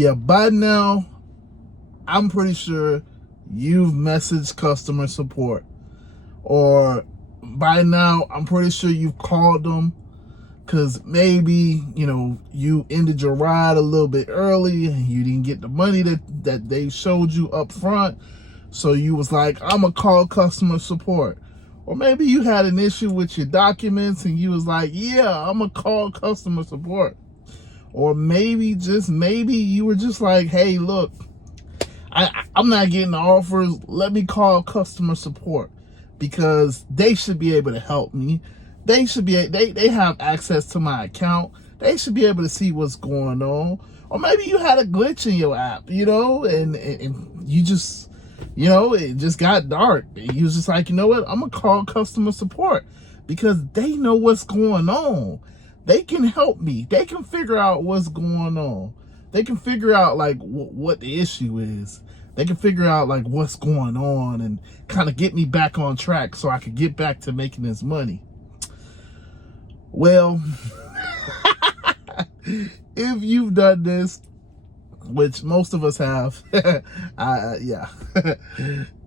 Yeah, by now, I'm pretty sure you've messaged customer support. Or by now, I'm pretty sure you've called them because maybe, you ended your ride a little bit early and you didn't get the money that they showed you up front. So you was like, I'm going to call customer support. Or maybe you had an issue with your documents and you was like, yeah, I'm going to call customer support. Or maybe, just maybe, you were just like, hey, look, I'm not getting the offers. Let me call customer support because they should be able to help me. They should be, they have access to my account. They should be able to see what's going on. Or maybe you had a glitch in your app, and you just, it just got dark. You was just like, you know what? I'm going to call customer support because they know what's going on. They can help me. They can figure out what's going on. They can figure out like what the issue is. They can figure out like what's going on and kind of get me back on track so I could get back to making this money. Well, if you've done this, which most of us have, yeah,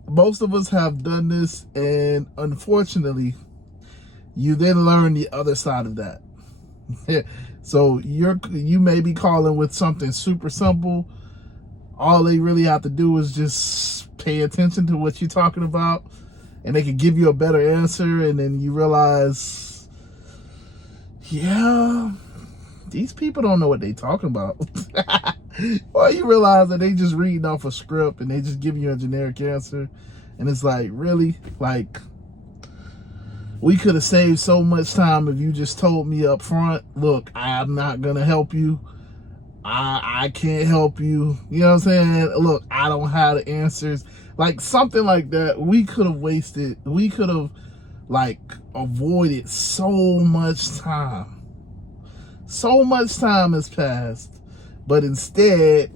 most of us have done this, and unfortunately, you then learn the other side of that. So you may be calling with something super simple. All they really have to do is just pay attention to what you're talking about, and they can give you a better answer. And then you realize, yeah, these people don't know what they're talking about. Or you realize that they just reading off a script and they just giving you a generic answer. And it's like, really? Like, we could have saved so much time if you just told me up front, look, I'm not going to help you. I can't help you. You know what I'm saying? Look, I don't have the answers. Like something like that. We could have avoided so much time. So much time has passed. But instead,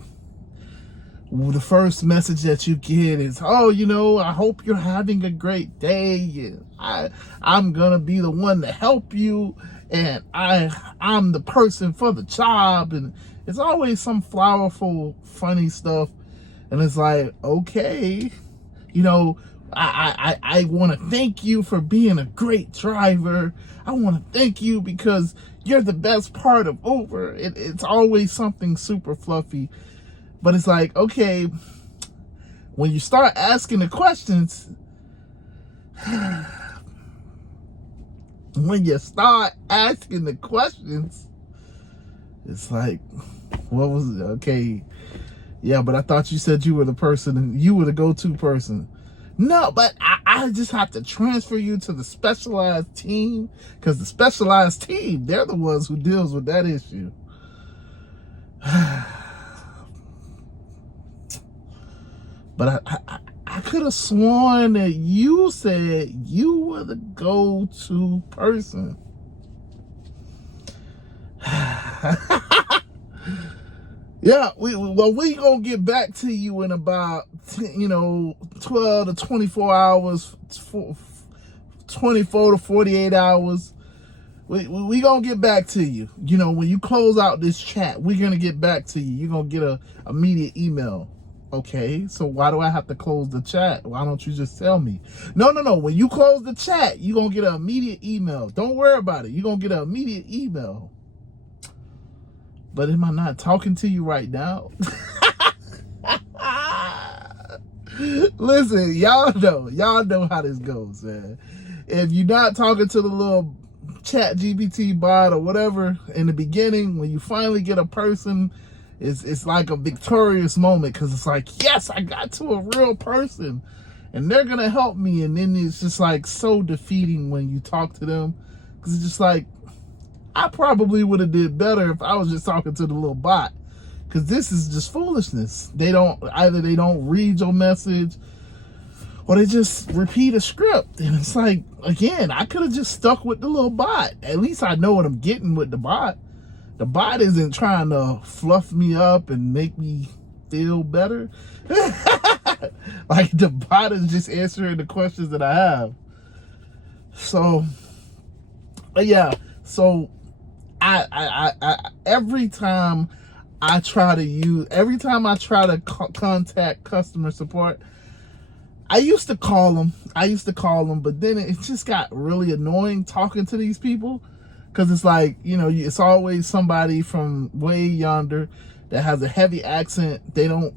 the first message that you get is, oh, I hope you're having a great day. I'm going to be the one to help you. And I'm the person for the job. And it's always some flowerful, funny stuff. And it's like, okay, I want to thank you for being a great driver. I want to thank you because you're the best part of Uber. It's always something super fluffy. But it's like, okay, when you start asking the questions, it's like, what was it? Okay, yeah, but I thought you said you were the person and you were the go-to person. No, but I just have to transfer you to the specialized team because the specialized team, they're the ones who deals with that issue. But I could have sworn that you said you were the go-to person. Yeah, we gonna get back to you in about 12 to 24 hours, 24 to 48 hours. We gonna get back to you. When you close out this chat, we're gonna get back to you. You're gonna get a immediate email. Okay, so why do I have to close the chat? Why don't you just tell me? No. When you close the chat, you're gonna get an immediate email. Don't worry about it. You're gonna get an immediate email. But am I not talking to you right now? Listen, y'all know how this goes, man. If you're not talking to the little chat GPT bot or whatever in the beginning, when you finally get a person, it's like a victorious moment because it's like, yes, I got to a real person and they're gonna help me. And then it's just like so defeating when you talk to them because it's just like, I probably would have did better if I was just talking to the little bot, because this is just foolishness. Either they don't read your message or they just repeat a script. And it's like, again, I could have just stuck with the little bot. At least I know what I'm getting with the bot. The bot isn't trying to fluff me up and make me feel better. Like the bot is just answering the questions that I have. So, yeah. So I every time I try to use, every time I try to contact customer support, I used to call them, but then it just got really annoying talking to these people, because it's like, you know, it's always somebody from way yonder that has a heavy accent. They don't,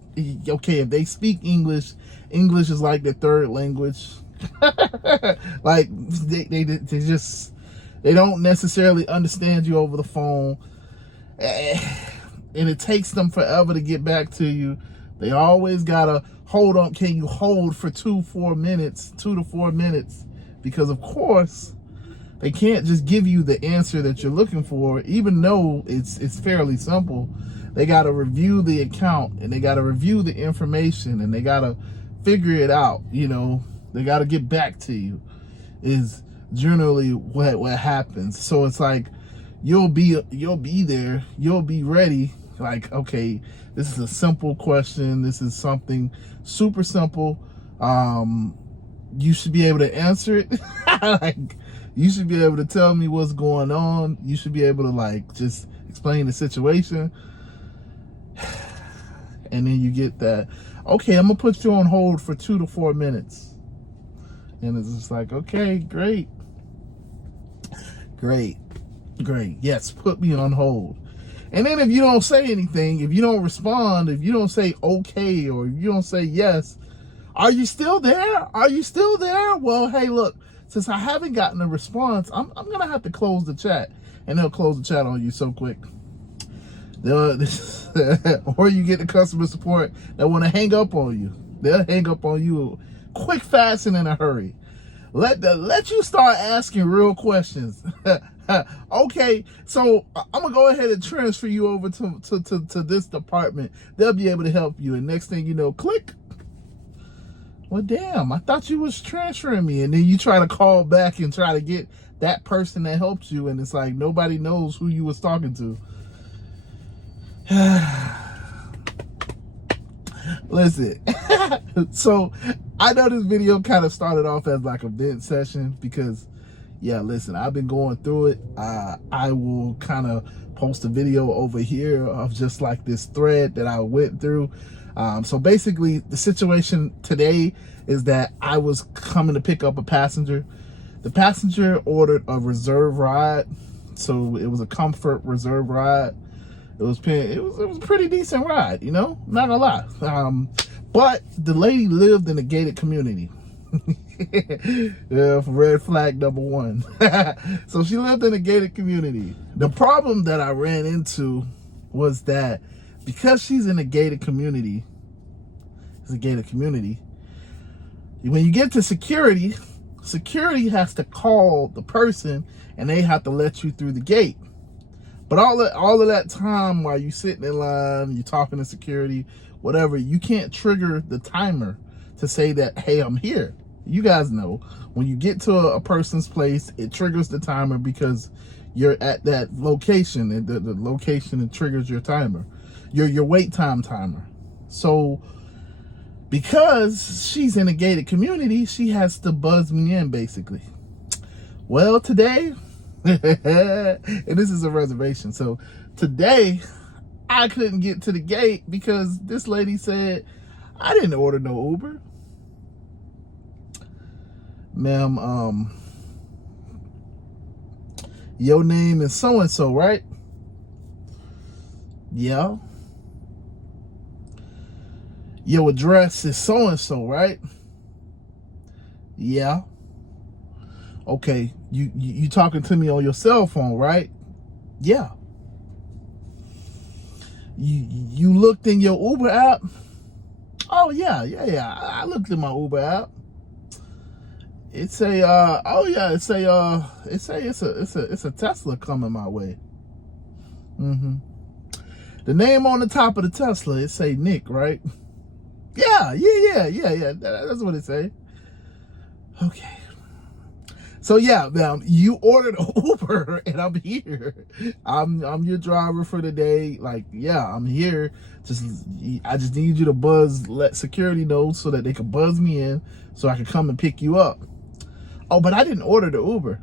okay, if they speak English, English is like their third language. Like they just, they don't necessarily understand you over the phone, and it takes them forever to get back to you. They always gotta hold on. Can you hold for 2 to 4 minutes? Because of course they can't just give you the answer that you're looking for, even though it's fairly simple. They gotta review the account, and they gotta review the information, and they gotta figure it out. You know, they gotta get back to you, is generally what happens. So it's like, you'll be there, you'll be ready, like, okay, this is a simple question, this is something super simple, you should be able to answer it. Like, you should be able to tell me what's going on, you should be able to, like, just explain the situation. And then you get that, okay, I'm gonna put you on hold for 2 to 4 minutes. And it's just like, okay, great. Yes, put me on hold. And then if you don't say anything, if you don't respond, if you don't say okay, or if you don't say yes, are you still there? Well, hey, look, since I haven't gotten a response, I'm gonna have to close the chat. And they'll close the chat on you so quick. Or you get the customer support that want to hang up on you. They'll hang up on you quick, fast, and in a hurry. Let you start asking real questions. Okay, so I'm gonna go ahead and transfer you over to this department. They'll be able to help you. And next thing you know, click. Well, damn, I thought you was transferring me. And then you try to call back and try to get that person that helps you, and it's like nobody knows who you was talking to. Listen, so I know this video kind of started off as like a vent session because, yeah, listen, I've been going through it. I will kind of post a video over here of just like this thread that I went through. So basically the situation today is that I was coming to pick up a passenger. The passenger ordered a reserve ride. So it was a comfort reserve ride. It was a pretty decent ride, you know, not gonna lie. But the lady lived in a gated community. Yeah, red flag number 1. So she lived in a gated community. The problem that I ran into was that because she's in a gated community, when you get to security has to call the person and they have to let you through the gate. But all of that time while you sitting in line, you talking to security, whatever, you can't trigger the timer to say that, hey, I'm here. You guys know, when you get to a person's place, it triggers the timer because you're at that location, and the location, it triggers your timer, your wait time timer. So because she's in a gated community, she has to buzz me in, basically. Well, today, and this is a reservation, so today I couldn't get to the gate because this lady said, I didn't order no Uber. Ma'am, your name is so-and-so, right? Yeah. Your address is so-and-so, right? Yeah. Okay, you talking to me on your cell phone, right? Yeah. You looked in your Uber app? Oh yeah. I looked in my Uber app. It's a it's a Tesla coming my way. The name on the top of the Tesla, it say Nick, right? Yeah. That's what it say. Okay. So yeah, you ordered an Uber and I'm here. I'm your driver for the day. Like, yeah, I'm here. I just need you to let security know so that they can buzz me in so I can come and pick you up. Oh, but I didn't order the Uber.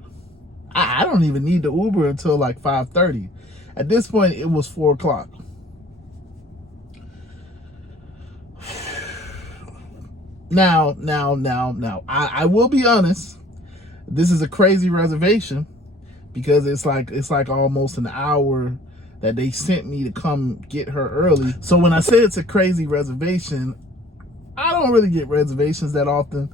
I don't even need the Uber until like 5:30. At this point, it was 4 o'clock. Now, I will be honest. This is a crazy reservation because it's like almost an hour that they sent me to come get her early. So when I say it's a crazy reservation, I don't really get reservations that often.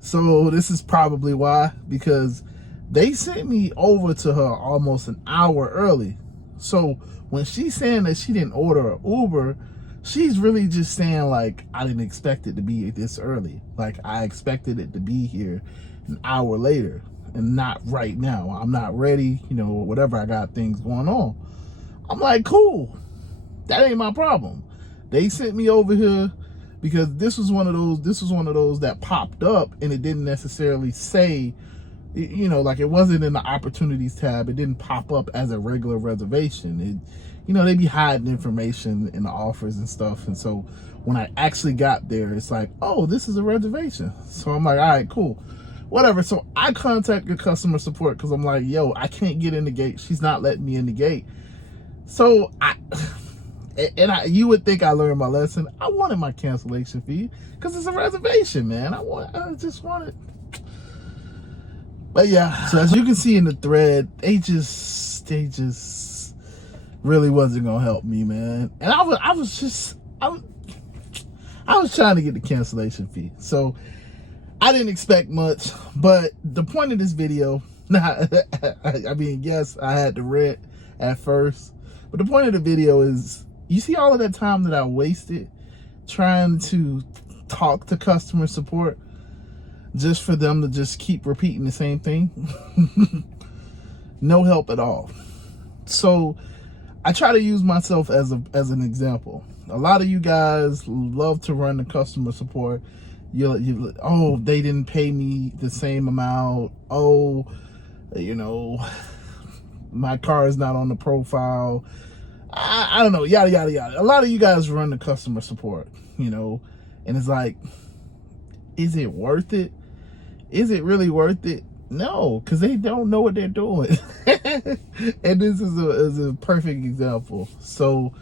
So this is probably why, because they sent me over to her almost an hour early. So when she's saying that she didn't order an Uber, she's really just saying like, I didn't expect it to be this early. Like I expected it to be here an hour later and not right now. I'm not ready, you know, whatever, I got things going on. I'm like, cool. That ain't my problem. They sent me over here because this was one of those that popped up and it didn't necessarily say, you know, like it wasn't in the opportunities tab. It didn't pop up as a regular reservation. It, you know, they be hiding information in the offers and stuff. And so when I actually got there, it's like, oh, this is a reservation. So I'm like, all right, cool, whatever. So I contacted customer support because I'm like, yo, I can't get in the gate. She's not letting me in the gate. So you would think I learned my lesson. I wanted my cancellation fee because it's a reservation, man. I just wanted. But yeah, so as you can see in the thread, they just really wasn't gonna help me, man. And I was trying to get the cancellation fee. So I didn't expect much, but the point of this video, I mean, yes, I had to rent at first, but the point of the video is, you see all of that time that I wasted trying to talk to customer support just for them to just keep repeating the same thing? No help at all. So I try to use myself as an example. A lot of you guys love to run the customer support. You oh, they didn't pay me the same amount. Oh, you know, my car is not on the profile. I don't know, yada, yada, yada. A lot of you guys run the customer support, you know, and it's like, is it worth it? Is it really worth it? No, because they don't know what they're doing. And this is a perfect example. So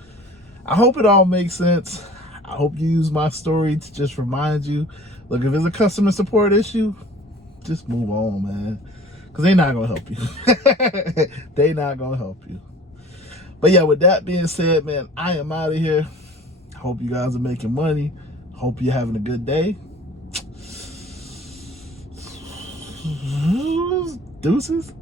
I hope it all makes sense. I hope you use my story to just remind you, look, if it's a customer support issue, just move on, man. Because they're not going to help you. They're not going to help you. But yeah, with that being said, man, I am out of here. Hope you guys are making money. Hope you're having a good day. Deuces.